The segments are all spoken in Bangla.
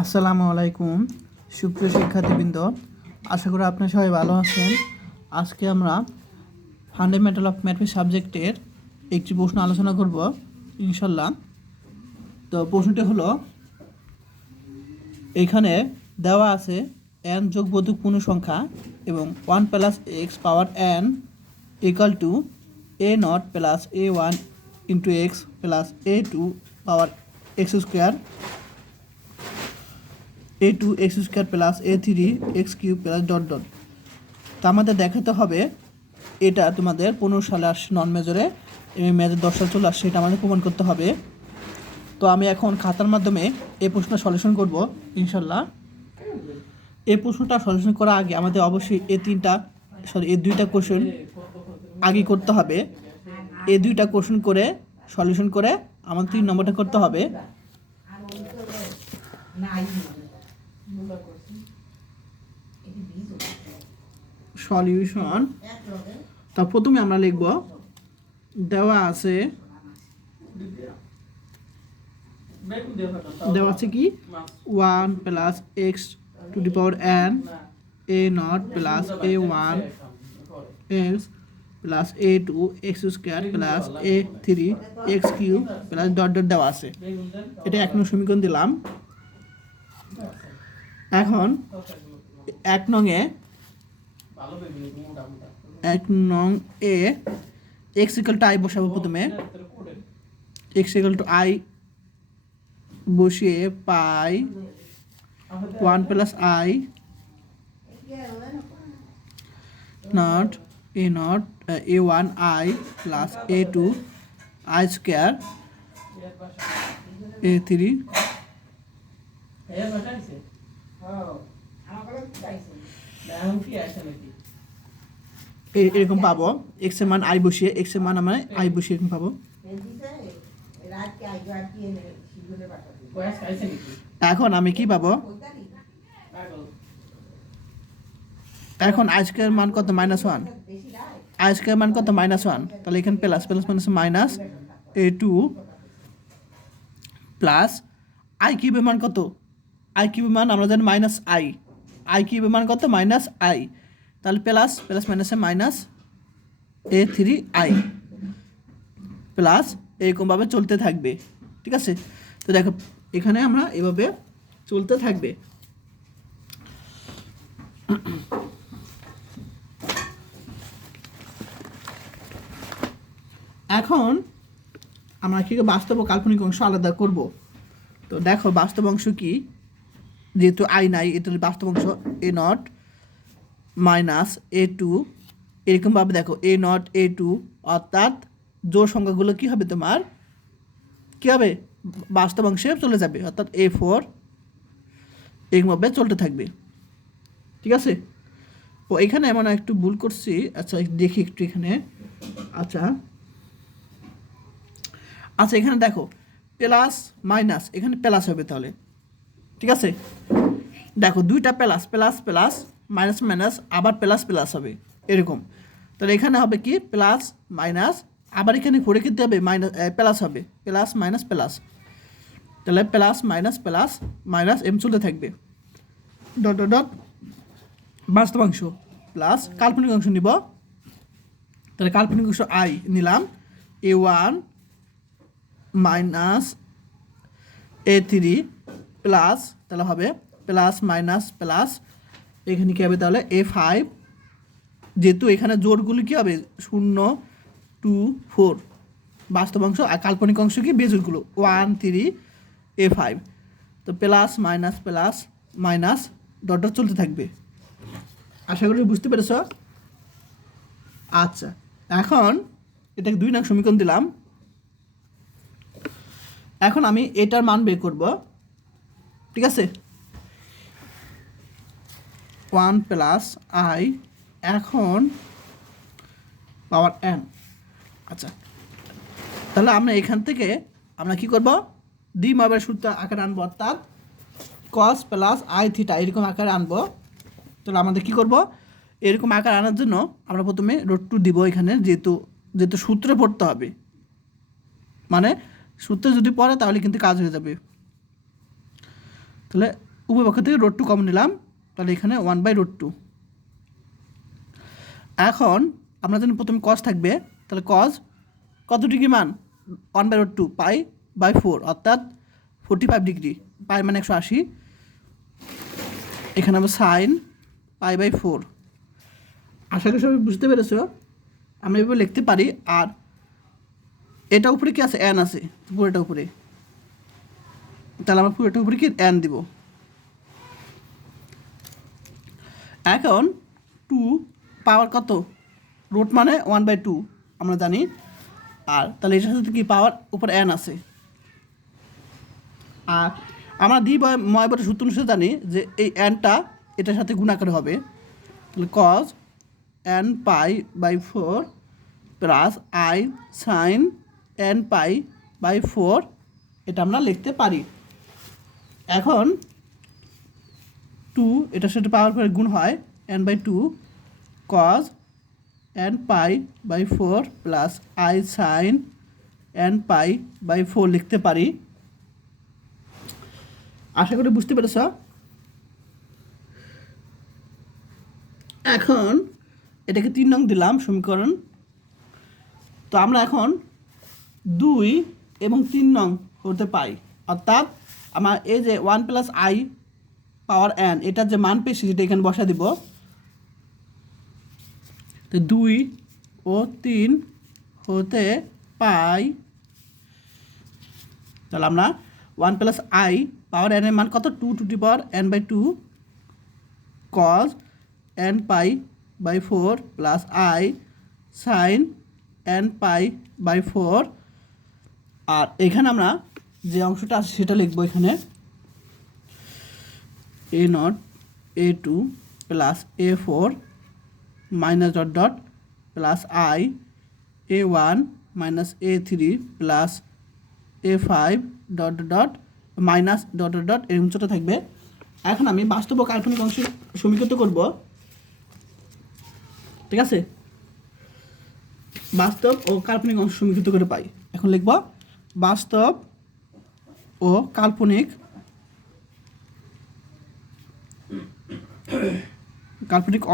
আসসালামু আলাইকুম সুপ্রিয় শিক্ষার্থীবৃন্দ, আশা করি আপনারা সবাই ভালো আছেন। আজকে আমরা ফান্ডামেন্টাল অফ ম্যাথমেটিক্স সাবজেক্টের একটি প্রশ্ন আলোচনা করব ইনশাল্লাহ। তো প্রশ্নটি হলো, এখানে দেওয়া আছে n যোগ বোধক পূর্ণ সংখ্যা এবং 1 plus x power n equal to a not plus a1 into x plus a2 power x square a2 x square plus a3 x cube plus dot dot. তো আমাদের দেখাতে হবে এটা তোমাদের 15 সালে আসছে নন মেজরে, মেজর 10 সাল চলে আসছে, এটা আমাদের প্রমাণ করতে হবে। তো আমি এখন খাতার মাধ্যমে এই প্রশ্নটা সলিউশন করব ইনশাল্লাহ। এই প্রশ্নটা সলিউশন করার আগে আমাদের অবশ্যই এই দুইটা কোশ্চেন আগে করতে হবে। এই দুইটা কোশ্চেন করে সলিউশন করে আমাদের 3 নম্বরটা করতে হবে। সলিউশন। তা প্রথমে আমরা লিখব, দেওয়া আছে কি 1 plus x to the power n a not plus a1 x plus a2 x square plus a3 x cube plus dot dot দেওয়া আছে। এটা 1 নং সমীকরণ দিলাম। এখন 1 নং এ এক্স ইকুয়াল টু আই বসাবো। প্রথমে এক্স ইকুয়াল টু আই বসিয়ে পাই 1 plus I not a1 I plus a2 I square a3 এরকম পাবো। এক্স এর মান আই বসিয়ে, এক্স এর মান আমরা আই বসিয়ে এরকম পাবো। এখন আমি কি পাবো, এখন আই স্কয়ার মান কত -1, আই স্কয়ার মান কত -1, তাহলে এখানে plus plus minus minus a2 plus I কিউবের মান কত, আই কিউবের মান আমরা জানি মাইনাস আই কিউবের মান কত মাইনাস আই, তাহলে প্লাস প্লাস মাইনাসে মাইনাস a3 আই প্লাস এরকমভাবে চলতে থাকবে। ঠিক আছে, তো দেখো এখানে আমরা এভাবে চলতে থাকবে। এখন আমরা কি বাস্তব ও কাল্পনিক অংশ আলাদা করব। তো দেখো বাস্তব অংশ কি, যেহেতু আই নাই, এটা বাস্তব অংশ এ নট মাইনাস a2, এরকমভাবে দেখো এ নট a2, অর্থাৎ জোড় সংখ্যাগুলো কি হবে, তোমার কি হবে, বাস্তব অংশে চলে যাবে, অর্থাৎ a4 এরকমভাবে চলতে থাকবে। ঠিক আছে, ও এখানে এমন একটু ভুল করছি। আচ্ছা দেখি একটু এখানে। আচ্ছা এখানে দেখো প্লাস মাইনাস, এখানে প্লাস হবে তাহলে। ঠিক আছে, দেখো দুইটা plus plus plus minus minus আবার প্লাস প্লাস হবে এরকম। তাহলে এখানে হবে কি প্লাস মাইনাস, আবার এখানে ঘুরে খেতে হবে মাইনাস প্লাস হবে, প্লাস মাইনাস প্লাস, তাহলে প্লাস মাইনাস এম চলতে থাকবে। ডট ডট ডট বাস্তব অংশ প্লাস কাল্পনিক অংশ নিব। তাহলে কাল্পনিক অংশ আই নিলাম, a1 মাইনাস a3 প্লাস, তাহলে হবে প্লাস মাইনাস প্লাস, এখানে কী হবে তাহলে a5, যেহেতু এখানে জোড়গুলো কী হবে 0 2 4 বাস্তব অংশ, আর কাল্পনিক অংশ কি বেজোড়গুলো 1 3 a5, তো প্লাস মাইনাস ডট ডট চলতে থাকবে। আশা করি বুঝতে পেরেছ। আচ্ছা এখন এটাকে 2 নং সমীকরণ দিলাম। এখন আমি এটার মান বের করব। ঠিক আছে, 1 প্লাস আই এখন পাওয়ার n। আচ্ছা তাহলে আমরা এখান থেকে আমরা কি করব, দ্বিমাবের সূত্র আকারে আনবো, অর্থাৎ cos প্লাস আই থিটা এরকম আকারে আনবো। তাহলে আমাদের কি করব, এরকম আকার আনার জন্য আমরা প্রথমে √2 দিব এখানে, যেহেতু সূত্রে পড়তে হবে, মানে সূত্রে যদি পড়ে তাহলে কিন্তু কাজ হয়ে যাবে। তাহলে উভয় পক্ষ থেকে √2 কমন নিলাম, তাহলে এখানে 1/√2। এখন আমরা জানি প্রথমে কস থাকবে, তাহলে কস কত ডিগ্রি মান 1/√2 π/4 অর্থাৎ 45 ডিগ্রি, পাই মানে 180। এখানে আমরা সাইন π/4। আশা করি সবাই বুঝতে পেরেছ। আমরা এভাবে লিখতে পারি। আর এটা উপরে কি আছে, n আছে পুরোটা উপরে, তাহলে আমরা পুরোটা উপরে কি n দিব। এখন 2 পাওয়ার কত, রুট মানে 1/2 আমরা জানি। আর তাহলে এটার সাথে কি পাওয়ার উপর n আছে। আর আমরা দ্বিময়বটের সূত্র অনুসারে জানি যে এই nটা এটার সাথে গুণাকার হবে। তাহলে cos n π/4 plus i sin n π/4 এটা আমরা লিখতে পারি। এখন 2 এটার সাথে পাওয়ার পরে গুণ হয় n/2 cos n π/4 plus i sin n π/4 লিখতে পারি। আশা করি বুঝতে পেরেছ। এখন এটাকে 3 নং দিলাম সমীকরণ। তো আমরা এখন 2 এবং 3 নং হতে পাই, অর্থাৎ আমার এই যে 1 প্লাস i পাওয়ার n এটার যে মান পেয়েছি সেটা এখানে বসা দিব। তো 2 ও 3 হতে পাই, তাহলে আমরা 1 প্লাস i পাওয়ার n এর মান কত, 2 n/2 cos n π/4 plus i sin n π/4। আর এখানে আমরা যে অংশটা আছে সেটা লিখবো এখানে a0 a2 plus a4 minus dot dot plus i a1 minus a3 plus a5 dot dot minus dot dot এর উচ্চতা থাকবে। এখন আমি বাস্তব ও কাল্পনিক অংশ সমীকৃত করব। ঠিক আছে, বাস্তব ও কাল্পনিক অংশ সমীকৃত করে পাই। এখন লিখব বাস্তব ও কাল্পনিক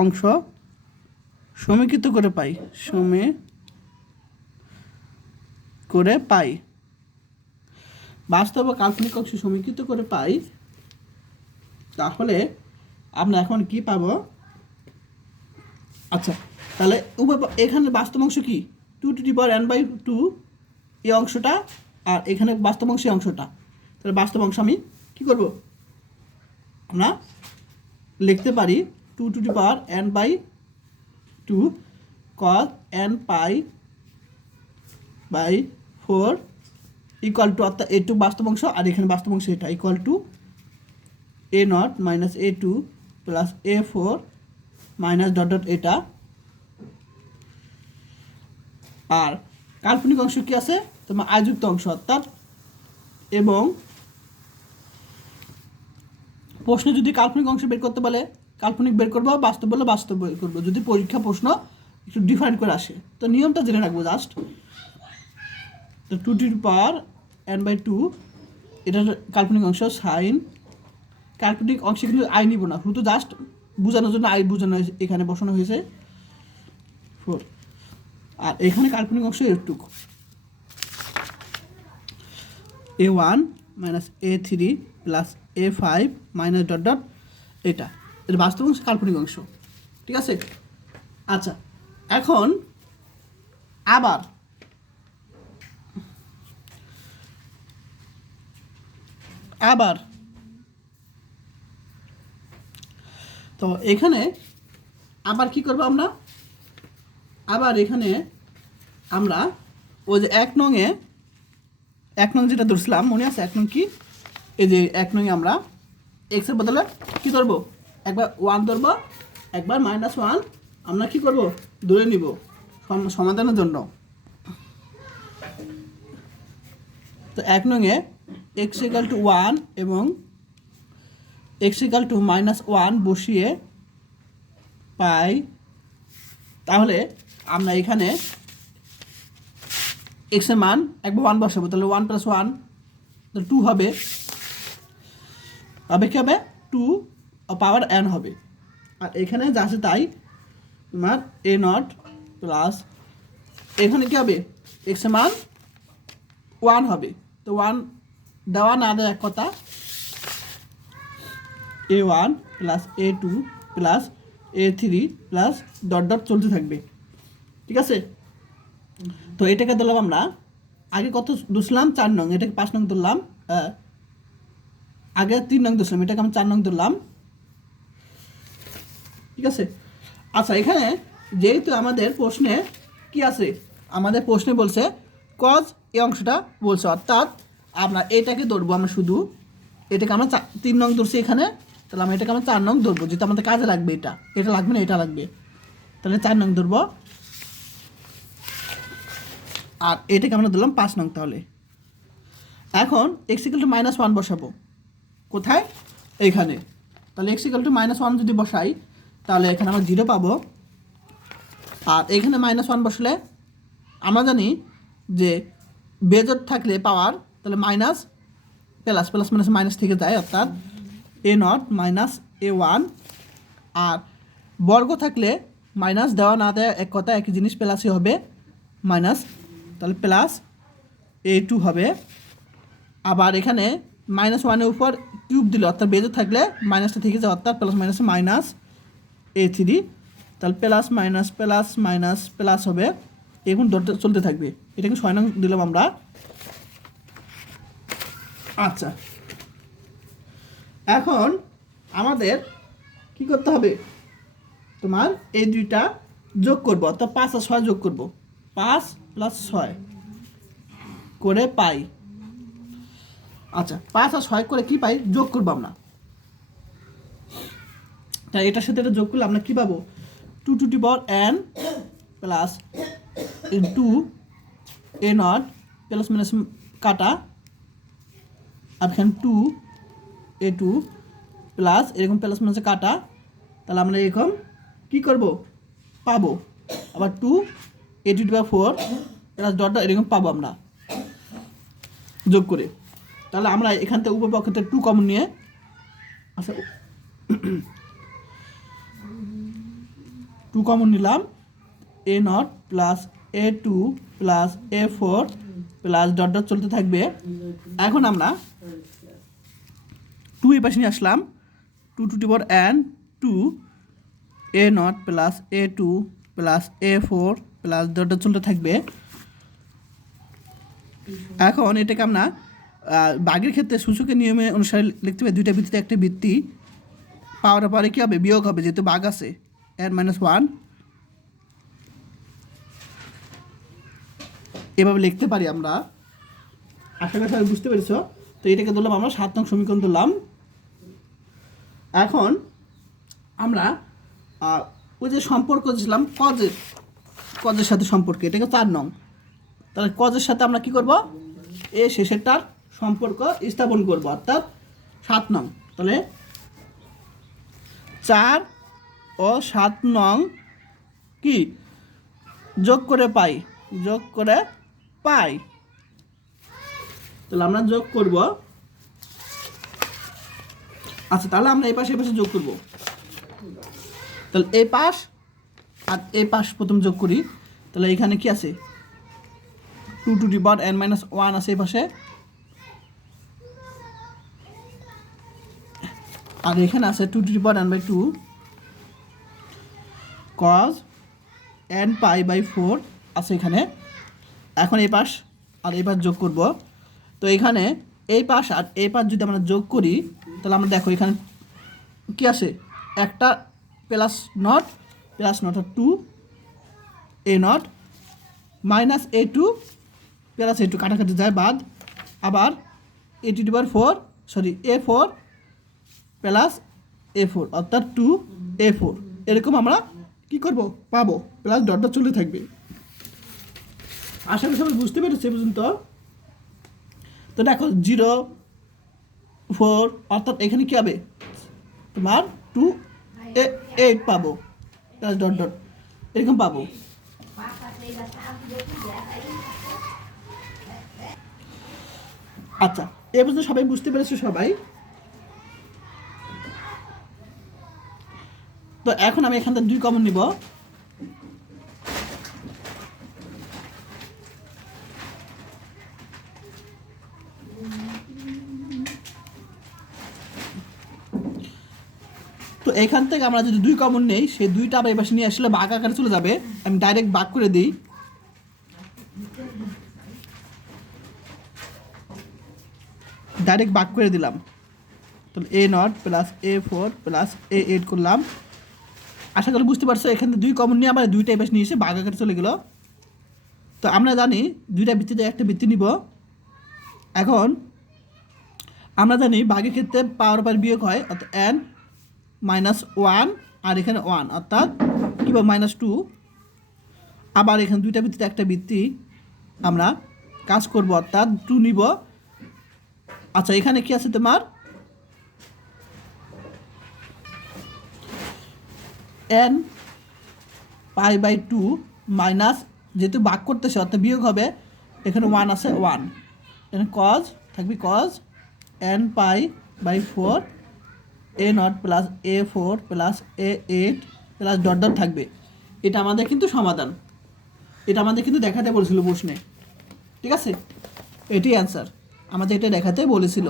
অংশ সমীকৃত করে পাই, বাস্তব ও কাল্পনিক অংশ সমীকৃত করে পাই। তাহলে আমরা এখন কি পাবো, আচ্ছা তাহলে এখানে বাস্তব অংশ কি 2n/2 এই অংশটা, আর এখানে বাস্তব অংশ এই অংশটা। তাহলে বাস্তব অংশ আমি কি করব, আমরা লিখতে পারি 2n/2 cos n π/4 equal to, অর্থাৎ a2 বাস্তব অংশ আর এখানে বাস্তব অংশ এটা equal to a0 minus a2 plus a4 minus dot dot এটা। আর কাল্পনিক অংশ কি আছে তোমার আয়যুক্ত অংশ, অর্থাৎ এবং প্রশ্ন যদি কাল্পনিক অংশ বের করতে বলে কাল্পনিক বের করবো, বাস্তব বলে বাস্তব বের করবো, যদি পরীক্ষা প্রশ্ন একটু ডিফাইন করে আসে। তো নিয়মটা জেনে রাখবো জাস্ট। তো 2n/2 এটা কাল্পনিক অংশ, সাইন কাল্পনিক অংশে কিন্তু আই নিব না, শুধু জাস্ট বোঝানোর জন্য আই বোঝানো এখানে বসানো হয়েছে 4। আর এখানে কাল্পনিক অংশ এটুকু a1 minus a3 plus a5 minus dot dot এটা বাস্তব অংশ কাল্পনিক অংশ। ঠিক আছে, আচ্ছা এখন আবার তো এখানে আবার কি করব আমরা, আবার এখানে আমরা ওই যে 1 নং যেটা ধরছিলাম মনে আছে, 1 নং কি, এই যে 1 নং আমরা এক্সের বদলে কি ধরবো, একবার 1 ধরবো, একবার -1 আমরা কি করব ধরে নিব সমাধানের জন্য। তো 1 নং x = 1 এবং x = -1 বসিয়ে পাই। তাহলে আমরা এখানে x এর মান একবার 1 বসাবো, তাহলে 1 + 1 2 হবে। হবে কী হবে 2 পাওয়ার n হবে। আর এখানে যা আছে তাই তোমার এ নট প্লাস এখানে কী হবে এক্স এর মান 1 হবে। তো 1 দেওয়া না দেওয়া এক কথা, a1 plus a2 plus a3 plus dot dot চলতে থাকবে, ঠিক আছে। তো এটাকে ধরলাম আমরা আগে কত ধরলাম 4 নং, এটাকে 5 নং ধরলাম, আগে 3 নং ধরলাম, এটাকে আমি 4 নং ধরলাম, ঠিক আছে। আচ্ছা এখানে যেহেতু আমাদের প্রশ্নে কি আছে, আমাদের প্রশ্নে বলছে কজ এই অংশটা বলছে, অর্থাৎ আমরা এটাকে ধরবো, আমরা শুধু এটাকে আমরা 3 নং ধরছি এখানে, তাহলে আমরা এটাকে আমরা 4 নং ধরবো, যেহেতু আমাদের কাজে লাগবে, এটা লাগবে না, এটা লাগবে, তাহলে 4 নং ধরবো। আর এটাকে আমরা ধরলাম 5 নং। তাহলে এখন x = -1 বসাবো কোথায়, এইখানে। তাহলে x = -1 যদি বসাই তাহলে এখানে আমরা 0 পাবো। আর এখানে -1 বসলে আমরা জানি যে বেজোড় থাকলে পাওয়ার, তাহলে minus plus plus minus minus থেকে যায়, অর্থাৎ a0 মাইনাস a1। আর বর্গ থাকলে মাইনাস দেওয়া না দেওয়া এক কথা, একই জিনিস, প্লাসই হবে মাইনাস, তাহলে প্লাস a2 হবে। আবার এখানে -1-এর উপর কিউব দিলে, অর্থাৎ বেজোড় থাকলে মাইনাসটা থেকে যায়, অর্থাৎ প্লাস মাইনাসে মাইনাস a3, তাহলে plus minus plus minus plus হবে, এখন ডট চলতে থাকবে। এটাকে 6 নং দিলাম আমরা। আচ্ছা এখন আমাদের কি করতে হবে, তোমার এই দুইটা যোগ করবো, অর্থাৎ 5 আর 6 যোগ করবো, 5 + 6 করে পাই। আচ্ছা 5 আর 6 করে কি পাই, যোগ করবো আমরা, তাই এটার সাথে এটা যোগ করলে আমরা কি পাবো, 2n plus 2 a0 plus minus কাটা, আর এখানে 2 a2 প্লাস এরকম প্লাস মাইনাসে কাটা, তাহলে আমরা এরকম কী করবো পাবো, আবার 2 a2⁴ প্লাস ডট এরকম পাবো আমরা যোগ করে। তাহলে আমরা এখান থেকে উপপক্ষতে 2 কমন নিয়ে, আচ্ছা 2 কমন নিলাম, a0 plus a2 plus a4 plus dot dot চলতে থাকবে। এখন আমরা 2 এই পাশে নিয়ে আসলাম, 2n 2 a0 plus a2 plus a4 plus dot dot চলতে থাকবে। এখন এটাকে আমরা ভাগের ক্ষেত্রে সূচকের নিয়মে অনুসারে লিখতে হবে, দুইটা ভিত্তিতে একটা ভিত্তি পাওয়ার পরে কী হবে, বিয়োগ হবে, যেহেতু ভাগ আছে n-1, এভাবে লিখতে পারি আমরা। আশা করি সবাই বুঝতে পেরেছ। তো এটাকে ধরলাম আমরা 7 নং সমীকরণ ধরলাম। এখন আমরা ওই যে সম্পর্ক দিয়েছিলাম কজের সাথে সম্পর্ক, এটাকে 4 নং। তাহলে কজের সাথে আমরা কি করব, এ শেষেরটার সম্পর্ক স্থাপন করব, অর্থাৎ 7 নং। তাহলে 4 ও 7 নং কি যোগ করে পাই, তাহলে আমরা যোগ করব। আচ্ছা তাহলে আমরা এই পাশে যোগ করব, তাহলে এই পাশ আর এই পাশ প্রথম যোগ করি। তাহলে এখানে কি আছে, 2n-1 আছে এই পাশে, আর এখানে আছে 2n/2 cos nπ/4 আছে এখানে। এখন এই পাশ আর এই পাশ যোগ করব। তো এখানে এই পাশ আর এই পাশ যদি আমরা যোগ করি, তাহলে আমরা দেখো এখানে কি আসে, একটা প্লাস নট আর 2 a0 minus a2 plus a2 কাটাকাটি যায় বাদ, আবার a4 প্লাস a4 অর্থাৎ 2a4, এরকম আমরা কি করব পাবো, প্লাস ডট ডট চলে থাকবে। আশা করি সবাই বুঝতে পেরেছে পর্যন্ত। তো দেখো 0 4 অর্থাৎ এখানে কি হবে তোমার 2 8 পাবো, প্লাস ডট ডট এরকম পাবো। আচ্ছা এ পর্যন্ত সবাই বুঝতে পেরেছো সবাই। তো এখন আমি এখান থেকে 2 কমন নিব। তো এখান থেকে আমরা যদি 2 কমন নেই, সেই 2টা আবার এই পাশে নিয়ে আসলে ভাগ আকারে চলে যাবে। আমি ডাইরেক্ট ভাগ করে দিই। ডাইরেক্ট ভাগ করে দিলাম। তাহলে a0 plus a4 plus a8 করলাম। আশা করি বুঝতে পারছো, এখান থেকে 2 কমন নিয়ে আবার 2টা এই পাশে নিয়ে এসে ভাগ আকারে চলে গেল। তো আমরা জানি 2টা ভিত্তিতে একটা ভিত্তি নিব। এখন আমরা জানি ভাগের ক্ষেত্রে পাওয়ার পর বিয়োগ হয়, অর্থাৎ n-1 আর এখানে 1, অর্থাৎ কী পাবো -2। আবার এখানে 2টা ভিত্তিতে একটা ভিত্তি আমরা কাজ করব, অর্থাৎ 2 নিব। আচ্ছা, এখানে কি আছে তোমার n π/2 মাইনাস, যেহেতু ভাগ করতেছে অর্থাৎ বিয়োগ হবে, এখানে 1 আছে 1, এখানে cos থাকবে cos n π/4 a0 plus a4 plus a8 plus dot dot থাকবে। এটা আমাদের কিন্তু সমাধান, এটা আমাদের কিন্তু দেখাতে বলেছিল প্রশ্নে। ঠিক আছে, এটি অ্যান্সার, আমাদের এটা দেখাতে বলেছিল।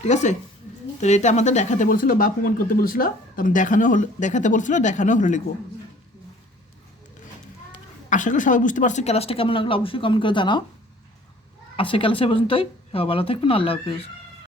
ঠিক আছে, তো এটা আমাদের দেখাতে বলছিল বা প্রমাণ করতে বলছিল, দেখাতে বলছিল, দেখানো হলো লিখো। আশা করি সবাই বুঝতে পারছো। ক্লাসটা কেমন লাগলো অবশ্যই কমেন্ট করে জানাও। আজকে ক্লাসের পর্যন্তই, সবাই ভালো থাকবেন, আল্লাহ হাফিজ।